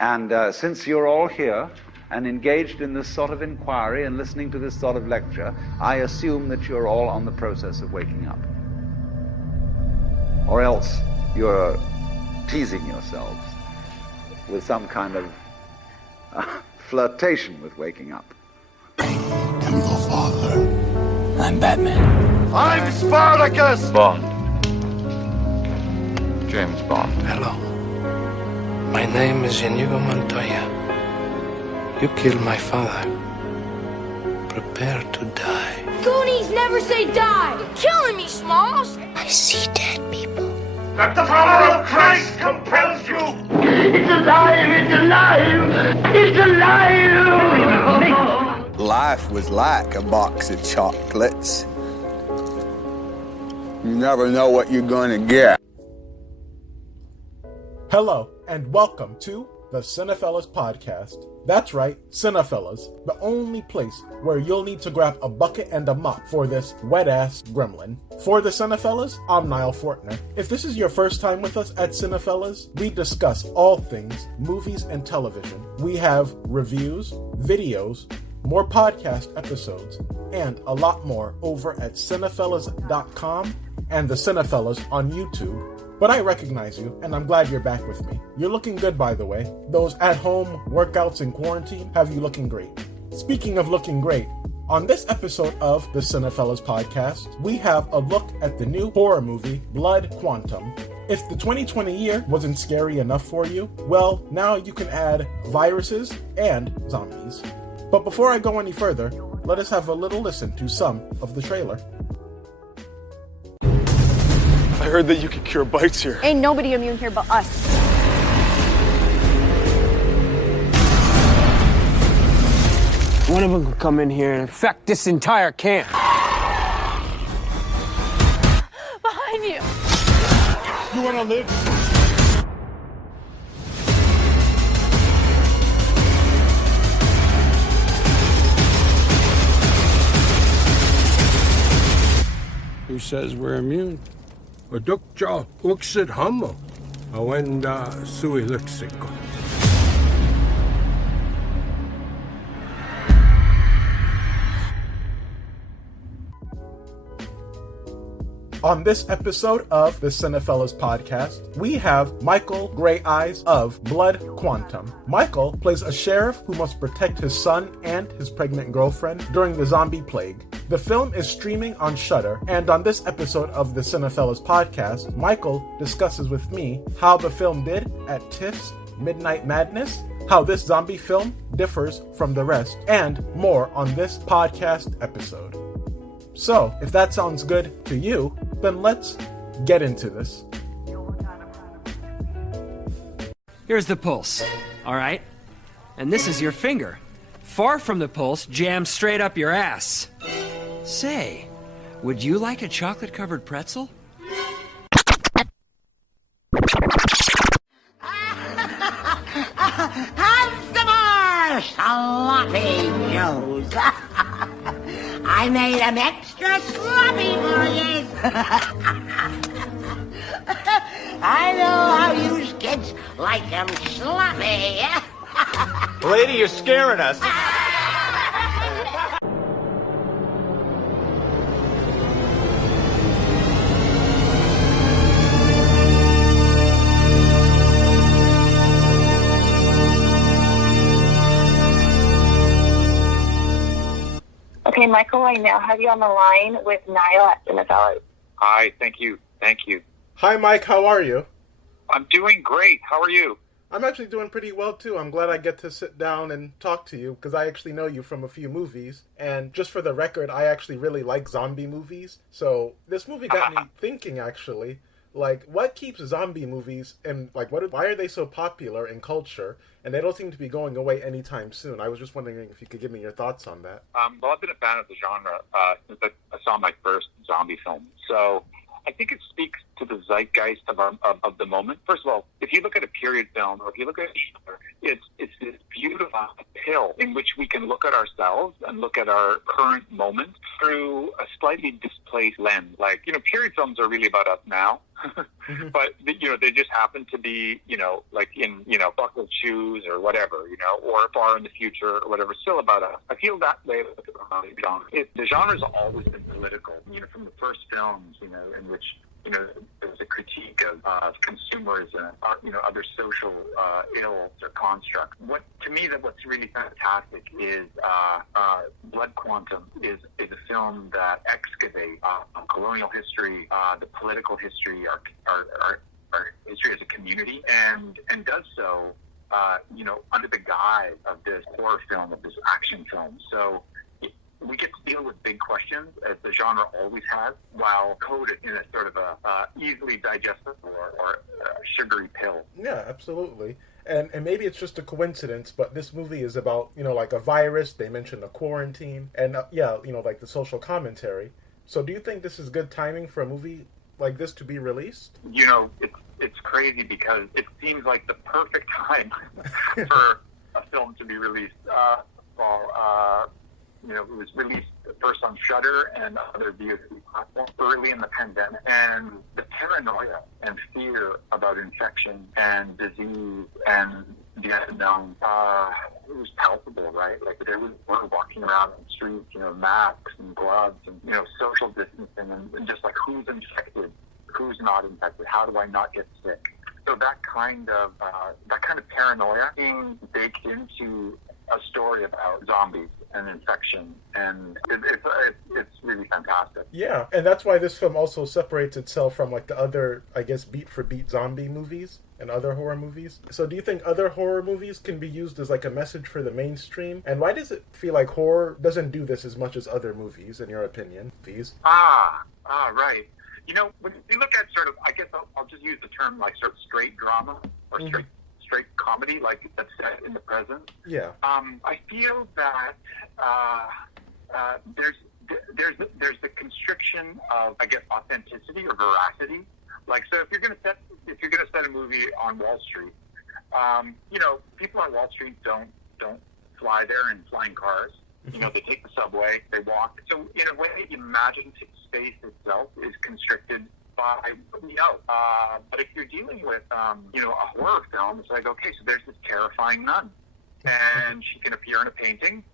And since you're all here and engaged in this sort of inquiry and listening to this sort of lecture, I assume that you're all on the process of waking up. Or else you're teasing yourselves with some kind of flirtation with waking up. I'm your father. I'm Batman. I'm Spartacus! Bond. James Bond. Hello. My name is Inigo Montoya. You killed my father. Prepare to die. Goonies never say die! You're killing me, Smalls! I see dead people. That the power of Christ compels you! It's alive! It's alive! It's alive! Life was like a box of chocolates. You never know what you're gonna get. Hello, and welcome to the Cinephellas Podcast. That's right, Cinephellas, the only place where you'll need to grab a bucket and a mop for this wet-ass gremlin. For the Cinephellas, I'm Nile Fortner. If this is your first time with us at Cinephellas, we discuss all things movies and television. We have reviews, videos, more podcast episodes, and a lot more over at Cinephellas.com and the Cinephellas on YouTube. But I recognize you, and I'm glad you're back with me. You're looking good, by the way. Those at-home workouts in quarantine have you looking great. Speaking of looking great, on this episode of the Cinephellas Podcast, we have a look at the new horror movie, Blood Quantum. If the 2020 year wasn't scary enough for you, well, now you can add viruses and zombies. But before I go any further, let us have a little listen to some of the trailer. I heard that you could cure bites here. Ain't nobody immune here but us. One of them could come in here and infect this entire camp. Behind you. You wanna live? Who says we're immune? Odukja uksid hamo. Awenda sui lexicon. On this episode of the Cinephellas Podcast, we have Michael Greyeyes of Blood Quantum. Michael plays a sheriff who must protect his son and his pregnant girlfriend during the zombie plague. The film is streaming on Shudder, and on this episode of the Cinephellas Podcast, Michael discusses with me how the film did at TIFF's Midnight Madness, how this zombie film differs from the rest, and more on this podcast episode. So, if that sounds good to you, then let's get into this. Here's the pulse, all right? And this is your finger. Far from the pulse, jammed straight up your ass. Say, would you like a chocolate-covered pretzel? Have some more sloppy joes. I made them extra sloppy for you. I know how you kids like them sloppy. Lady, you're scaring us. Okay, Michael, I now have you on the line with Nile at Cinephellas. Hi, thank you. Hi, Mike, how are you? I'm doing great. How are you? I'm actually doing pretty well, too. I'm glad I get to sit down and talk to you, because I actually know you from a few movies. And just for the record, I actually really like zombie movies. So this movie got me thinking, actually, like, what keeps zombie movies, and, like, why are they so popular in culture? And they don't seem to be going away anytime soon. I was just wondering if you could give me your thoughts on that. Well, I've been a fan of the genre since I saw my first zombie film. So I think it speaks to the zeitgeist of the moment. First of all, if you look at a period film, or if you look at Shudder, it's this beautiful pill in which we can look at ourselves and look at our current moment through a slightly displaced lens. Like, period films are really about us now. Mm-hmm. But, they just happen to be, like in, buckled shoes Jews or whatever, or far in the future or whatever, still about us. I feel that way about the genre. The genre's always been political, from the first films, in which there was a critique of consumerism, other social ills or constructs. What's really fantastic is Blood Quantum is a film that excavates colonial history, the political history, our history as a community, and does so, under the guise of this horror film, of this action film. So we get to deal with big questions, as the genre always has, while coded in a sort of a easily digestible or sugary pill. Yeah, absolutely. And maybe it's just a coincidence, but this movie is about, like a virus. They mentioned the quarantine, and like the social commentary. So do you think this is good timing for a movie like this to be released? It's crazy because it seems like the perfect time for a film to be released. It was released first on Shudder and other VOD platforms early in the pandemic. And the paranoia and fear about infection and disease and the unknown, it was palpable, right? Like we're walking around on the streets, masks and gloves and, social distancing and just like who's infected, who's not infected, how do I not get sick? So that kind of paranoia being baked into a story about zombies and infection, and it's really fantastic. Yeah, and that's why this film also separates itself from like the other, I guess, beat for beat zombie movies and other horror movies. So do you think other horror movies can be used as like a message for the mainstream? And why does it feel like horror doesn't do this as much as other movies, in your opinion? Right. When you look at sort of, I guess I'll just use the term like sort of straight drama or straight comedy, like that's set in the present. Yeah. I feel that there's the constriction of, I guess, authenticity or veracity. Like, so if you're gonna set a movie on Wall Street, people on Wall Street don't fly there in flying cars. They take the subway, they walk. So in a way, the imaginative space itself is constricted by what we know. But if you're dealing with, a horror film, it's like, okay, so there's this terrifying nun, and she can appear in a painting,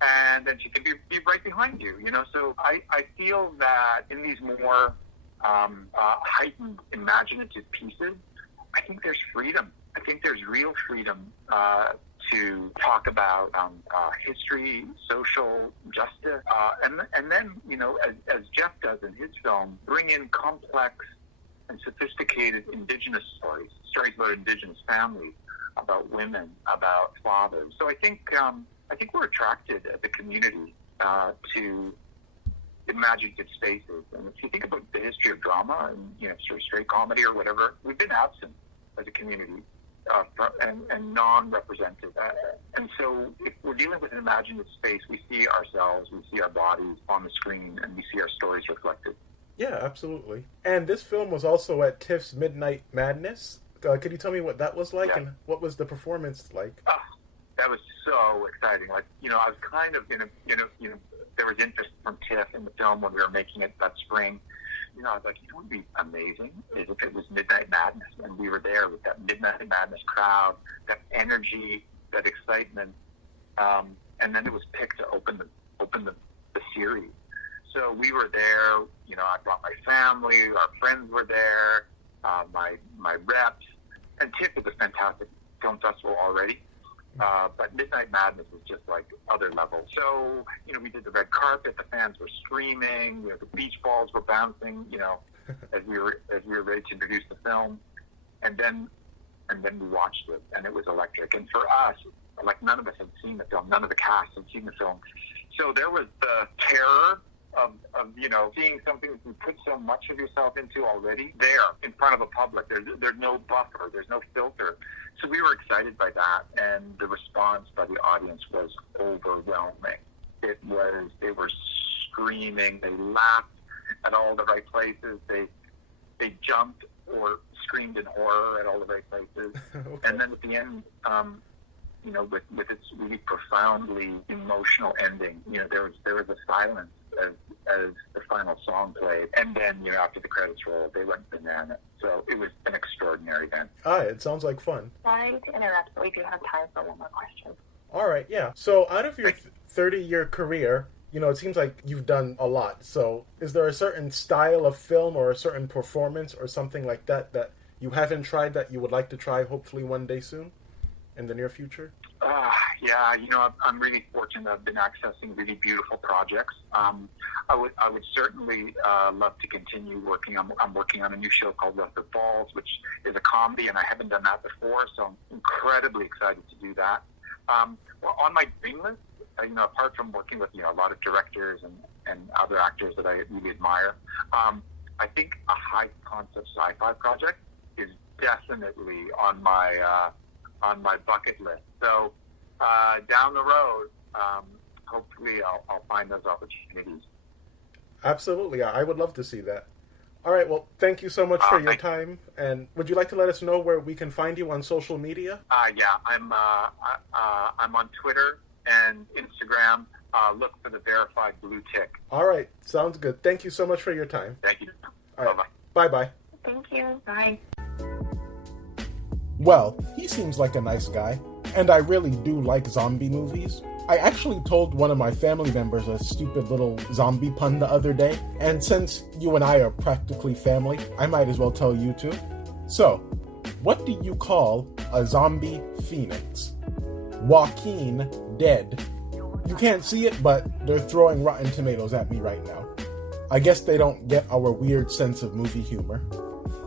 and then she can be right behind you, So I feel that in these more heightened imaginative pieces, I think there's freedom. I think there's real freedom to talk about history, social justice, and then, as Jeff does in his film, bring in complex and sophisticated Indigenous stories about Indigenous families, about women, about fathers. So I think we're attracted as a community to imaginative spaces. And if you think about the history of drama and sort of straight comedy or whatever, we've been absent as a community. And non-represented. And so if we're dealing with an imaginative space, we see ourselves, we see our bodies on the screen, and we see our stories reflected. Yeah, absolutely. And this film was also at TIFF's Midnight Madness. Could you tell me what that was like, and what was the performance like? That was so exciting. Like, I was kind of there was interest from TIFF in the film when we were making it that spring. I was like, it would be amazing is if it was Midnight Madness and we were there with that Midnight Madness crowd, that energy, that excitement, and then it was picked to open the series. So we were there. I brought my family, our friends were there, my reps, and TIFF is a fantastic film festival already. But Midnight Madness is just like other level. So, we did the red carpet, the fans were screaming, the beach balls were bouncing, as we were ready to introduce the film. And then we watched it, and it was electric. And for us, like, none of us had seen the film, none of the cast had seen the film. So there was the terror of seeing something that you put so much of yourself into already there in front of a public. There's no buffer, there's no filter. So we were excited by that, and the response by the audience was overwhelming. They were screaming, they laughed at all the right places, they jumped or screamed in horror at all the right places. Okay. And then at the end, with its really profoundly emotional ending, there was a silence as the final song played, and then after the credits rolled, they went bananas. So it was an extraordinary event. It sounds like fun. Sorry to interrupt, but we do have time for one more question. All right, yeah. So out of your 30-year career, it seems like you've done a lot. So is there a certain style of film or a certain performance or something like that that you haven't tried that you would like to try hopefully one day soon in the near future? Yeah, I'm really fortunate. I've been accessing really beautiful projects. I would certainly love to continue working. I'm working on a new show called Riffraff, which is a comedy, and I haven't done that before, so I'm incredibly excited to do that. Well, on my dream list, apart from working with a lot of directors and other actors that I really admire, I think a high concept sci-fi project is definitely on my bucket list. So down the road, hopefully I'll find those opportunities. Absolutely, I would love to see that. All right, well, thank you so much for your time. And would you like to let us know where we can find you on social media? Yeah, I'm on Twitter and Instagram. Look for the verified blue tick. All right, sounds good. Thank you so much for your time. Thank you. All right. Bye-bye. Thank you. Bye. Well, he seems like a nice guy, and I really do like zombie movies. I actually told one of my family members a stupid little zombie pun the other day, and since you and I are practically family, I might as well tell you too. So, what do you call a zombie phoenix? Joaquin dead. You can't see it, but they're throwing Rotten Tomatoes at me right now. I guess they don't get our weird sense of movie humor.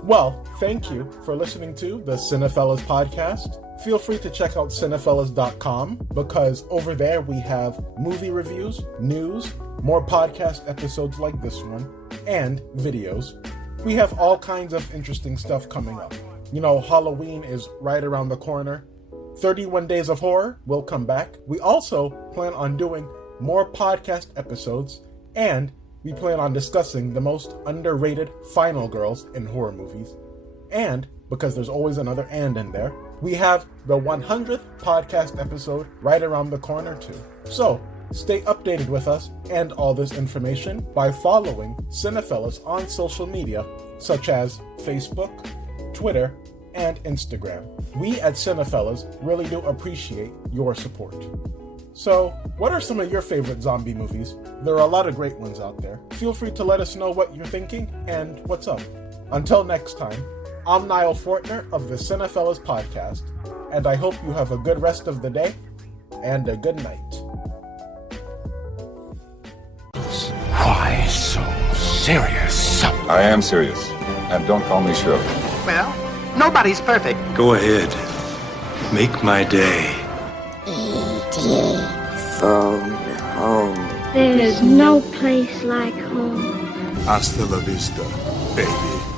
Well, thank you for listening to the Cinephellas Podcast. Feel free to check out Cinephellas.com because over there we have movie reviews, news, more podcast episodes like this one, and videos. We have all kinds of interesting stuff coming up. Halloween is right around the corner. 31 Days of Horror will come back. We also plan on doing more podcast episodes, and we plan on discussing the most underrated final girls in horror movies. And, because there's always another and in there, we have the 100th podcast episode right around the corner too. So, stay updated with us and all this information by following Cinephellas on social media, such as Facebook, Twitter, and Instagram. We at Cinephellas really do appreciate your support. So, what are some of your favorite zombie movies? There are a lot of great ones out there. Feel free to let us know what you're thinking and what's up. Until next time, I'm Nile Fortner of the Cinephellas Podcast, and I hope you have a good rest of the day and a good night. Why so serious? I am serious, and don't call me Shirley. Well, nobody's perfect. Go ahead. Make my day. E.T. phone home. There is no place like home. Hasta la vista, baby.